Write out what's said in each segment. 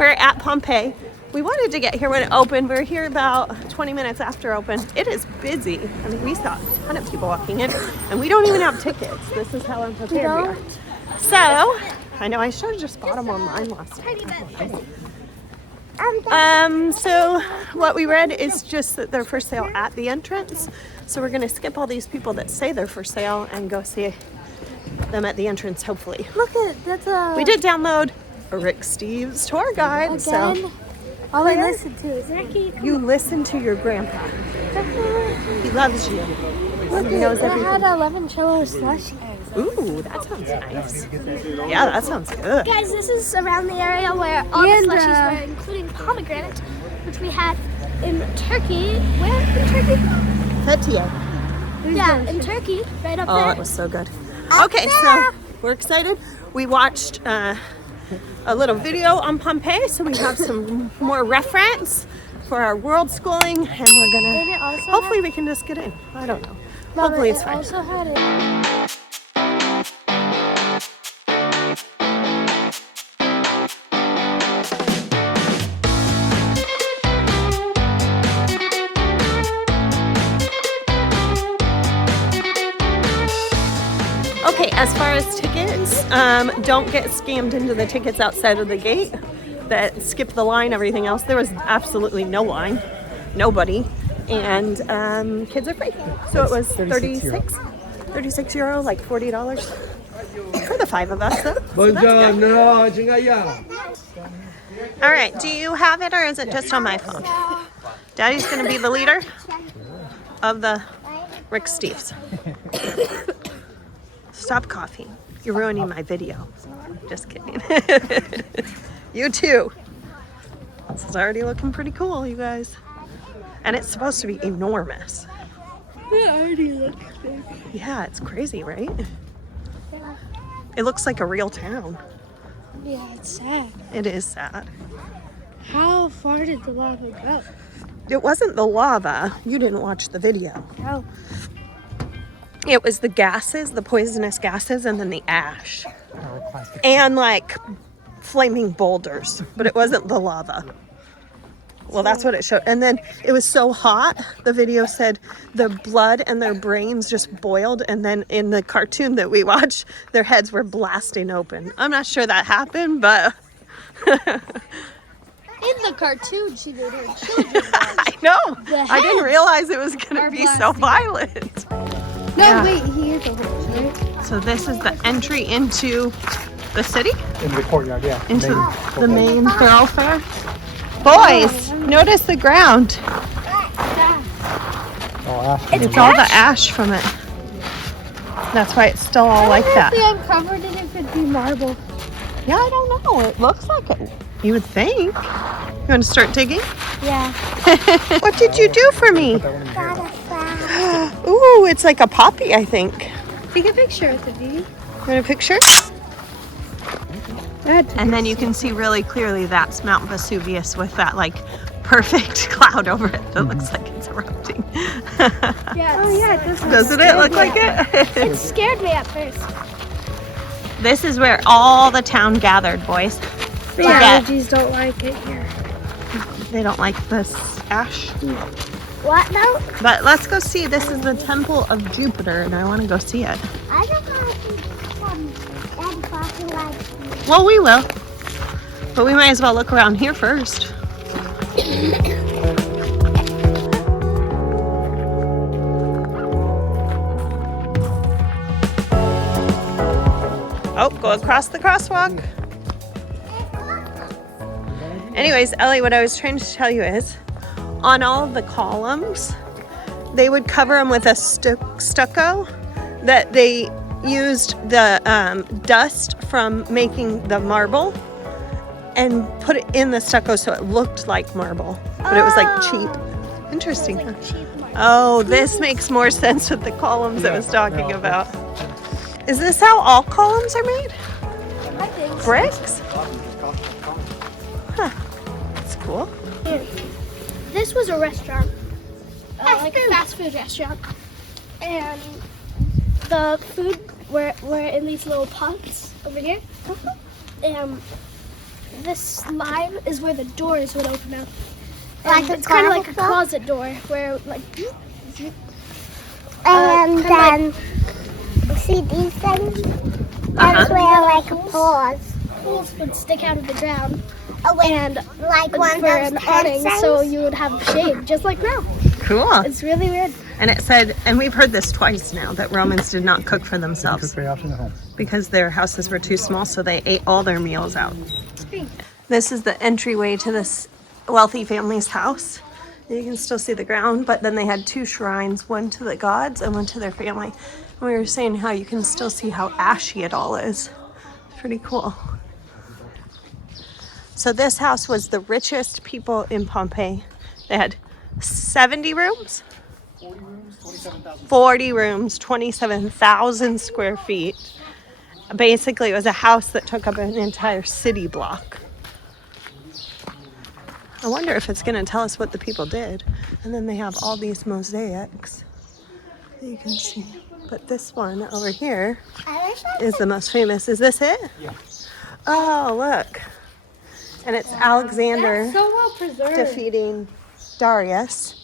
We're at Pompeii. We wanted to get here when it opened. We're here about 20 minutes after open. It is busy. I mean, we saw a ton of people walking in, and we don't even have tickets. This is how unprepared we are. So, I know I should have just bought them online last night. So what we read is just that they're for sale at the entrance. So we're going to skip all these people that say they're for sale and go see them at the entrance, hopefully. Look at that's a. We did download a Rick Steves tour guide. Again, so all I listen to is Ricky. you listen to your grandpa. He loves you. Look, He knows I everything. had 11 cello slushies. Ooh, that sounds nice. Yeah, that sounds good. Guys, this is around the area where all the slushies were, including pomegranate, which we had in Turkey. Where in Turkey? Fethiye. Yeah, in Turkey, right up there. Oh, it was so good. Okay, so we're excited. We watched a little video on Pompeii, so we have some more reference for our world schooling, and we're gonna. Hopefully, we can just get in. I don't know. Hopefully, it's fine. Also had it. Okay, as far as tickets, don't get scammed into the tickets outside of the gate that skip the line, everything else. There was absolutely no line, nobody, and kids are free. So it was 36 euro, like $40 for the 5 of us. So all right, do you have it or is it just on my phone? Daddy's gonna be the leader of the Rick Steves. Stop coughing. You're ruining my video. Just kidding. You too. This is already looking pretty cool, you guys. And it's supposed to be enormous. It already looks big. Yeah, it's crazy, right? It looks like a real town. Yeah, it's sad. It is sad. How far did the lava go? It wasn't the lava. You didn't watch the video. Oh. It was the gases, the poisonous gases, and then the ash. And like flaming boulders, but it wasn't the lava. Well, that's what it showed. And then it was so hot, the video said the blood and their brains just boiled. And then in the cartoon that we watched, their heads were blasting open. I'm not sure that happened, but... In the cartoon, she did her children. I know. I didn't realize it was going to be so violent. No, Yeah. wait, here's the horse, right? So this is the entry into the city? In the courtyard, yeah. Into the main thoroughfare. Boys, notice the ground. Oh, It's all the ash from it. That's why it's still all like that. If we uncovered it, it could be marble. Yeah, I don't know. It looks like it. You would think. You want to start digging? Yeah. What did you do for me? Ooh, it's like a poppy, I think. Take a picture with it, Dee. Want a picture? And then you can see really clearly that's Mount Vesuvius with that like perfect cloud over it that looks like it's erupting. Yeah. Oh yeah, it does. Doesn't it look like it? It scared me at first. This is where all the town gathered, boys. The allergies don't like it here. They don't like this ash. What now? But let's go see. This is the Temple of Jupiter, and I want to go see it. I don't know like. Well, we will. But we might as well look around here first. Oh, go across the crosswalk. Anyways, Ellie, what I was trying to tell you is, on all of the columns, they would cover them with a stucco that they used the dust from making the marble and put it in the stucco so it looked like marble, but it was like cheap. Interesting, huh? Oh, this makes more sense with the columns I was talking about. Is this how all columns are made? I think. Bricks? Huh. That's cool. This was a restaurant, like a fast food restaurant, and the food were in these little pots over here. this line is where the doors would open up. Like And a it's kind of like a closet closet door where like. And kinda then see these things? That's where like poles. Poles would stick out of the ground. And like one of For those an awning, so things. you would have shade, just like now. Cool. It's really weird. And it said, and we've heard this twice now, that Romans did not cook for themselves Very often at home. because their houses were too small, so they ate all their meals out. Great. This is the entryway to this wealthy family's house. You can still see the ground, but then they had 2 shrines, one to the gods and one to their family. And we were saying how you can still see how ashy it all is. It's pretty cool. So this house was the richest people in Pompeii. They had 70 rooms? 40 rooms, 27,000 square feet. Basically, it was a house that took up an entire city block. I wonder if it's going to tell us what the people did. And then they have all these mosaics that you can see. But this one over here is the most famous. Is this it? Yeah. Oh, look. And it's Alexander So well preserved. defeating Darius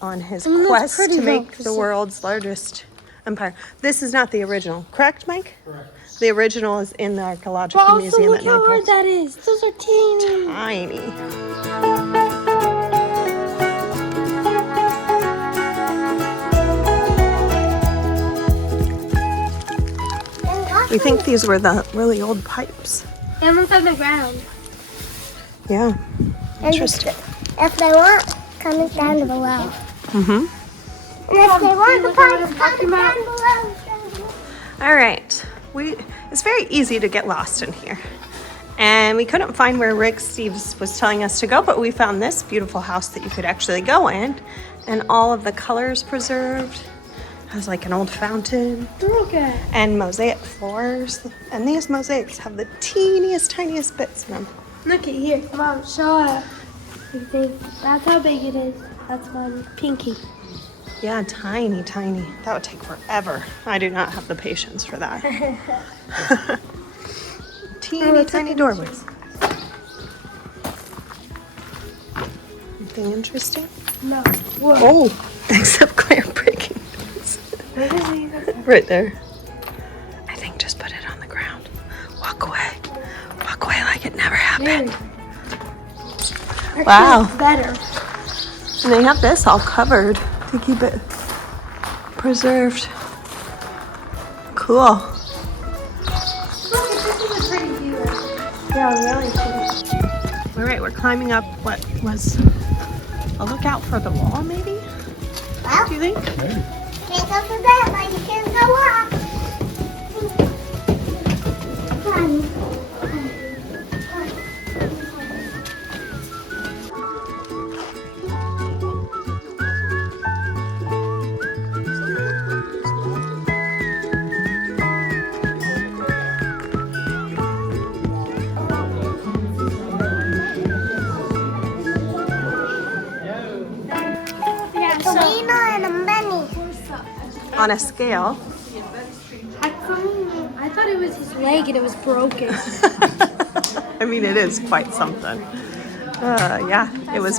on his that's quest pretty to make well the world's largest empire. This is not the original, correct, Mike? Correct. The original is in the Archaeological Museum at Naples. that is. Those are teeny. Tiny. We think these were the really old pipes. And it's on the ground. Yeah. Interesting. If they want, comment down below. Mm-hmm. And if they want the pipes, comment down below. All right. It's very easy to get lost in here. And we couldn't find where Rick Steves was telling us to go, but we found this beautiful house that you could actually go in. And all of the colors preserved. Has like an old fountain. Look at it. And mosaic floors. And these mosaics have the teeniest, tiniest bits in them. Look at here. Come on, show it. You think that's how big it is. That's one pinky. Yeah, tiny, tiny. That would take forever. I do not have the patience for that. Teeny, tiny doorways. Anything interesting? No. Whoa. Oh, except Claire breaking this. Where is it? Right there. I think just put it on the ground. Walk away. Walk away like it never happened. Wow. Better. And they have this all covered to keep it preserved. Cool. Look, this is a pretty view. Yeah, really cool. All right, we're climbing up what was a lookout for the wall, maybe? Well, Do you think? Maybe. can't go for that, but you can go up. Yeah, so Tomino and a Benny. On a scale. I thought it was his leg and it was broken. I mean, it is quite something. Yeah, it was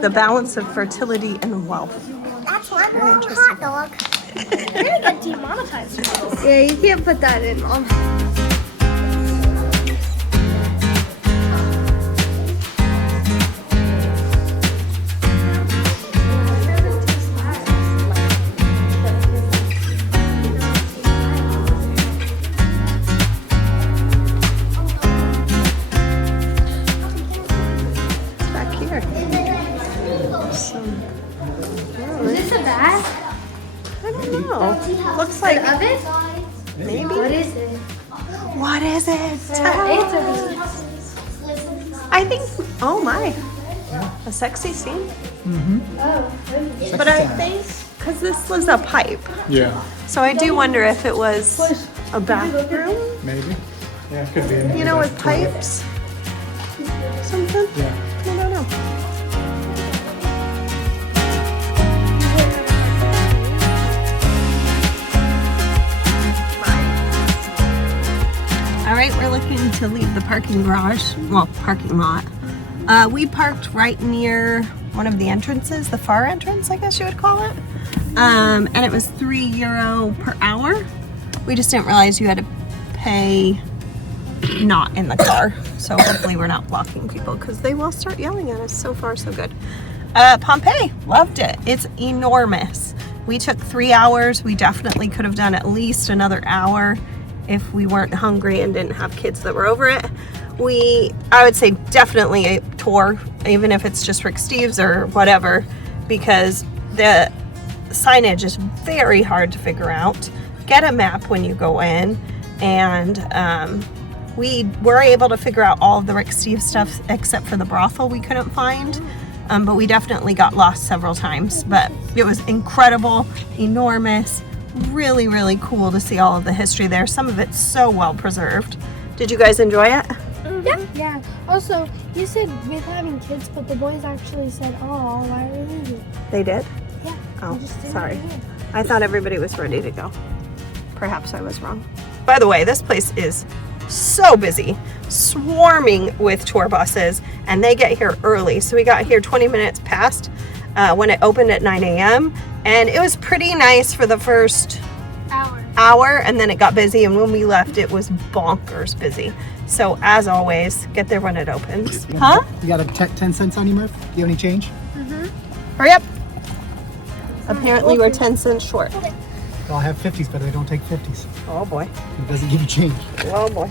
the balance of fertility and wealth. That's one long hot dog. we're gonna get demonetized for this. Yeah, you can't put that in, Mom. Back here. Some, Is this a bat? I don't know. Looks like Of it? maybe. What is it? What is it? It's I think. Oh my. A sexy scene. Oh. But I think because this was a pipe, Yeah, so I do wonder if it was a bathroom. maybe. Yeah, it could be. You know, with pipes. Something. Yeah. I don't know. All right, we're looking looking to leave the parking garage, well, parking lot. We parked right near one of the entrances, the far entrance, I guess you would call it. And it was €3 per hour. We just didn't realize you had to pay not in the car. So hopefully we're not blocking people because they will start yelling at us. So far, so good. Pompeii, loved it. It's enormous. We took 3 hours. We definitely could have done at least another hour if we weren't hungry and didn't have kids that were over it. I would say definitely a tour, even if it's just Rick Steves or whatever, because the signage is very hard to figure out. Get a map when you go in, and we were able to figure out all of the Rick Steves stuff except for the brothel we couldn't find. But we definitely got lost several times. But it was incredible, enormous, really, really cool to see all of the history there. Some of it's so well preserved. Did you guys enjoy it? Yeah. Also, you said with having kids, but the boys actually said, "Oh, why are we leaving?" They did? Yeah. Oh, they just didn't sorry. do it. I thought everybody was ready to go. Perhaps I was wrong. By the way, this place is so busy, swarming with tour buses, and they get here early. So we got here 20 minutes past when it opened at 9 a.m. And it was pretty nice for the first hour, and then it got busy, and when we left it was bonkers busy. So as always, get there when it opens. Huh? You got a 10 cents on you, Murph? Do you have any change? Hurry up. Apparently we're 10 cents short. I'll have 50s, but they don't take 50s. Oh boy. It doesn't give you change. Oh boy.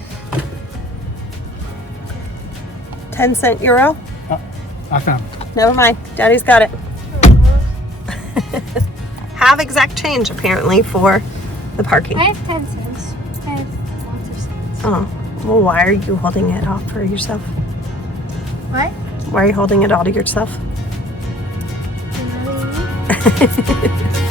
10-cent euro? I found it. Never mind. Daddy's got it. Have exact change apparently for the parking. I have 10 cents. I have lots of cents. Oh. Well, why are you holding it off for yourself? What? Why are you holding it all to yourself? You know what I mean?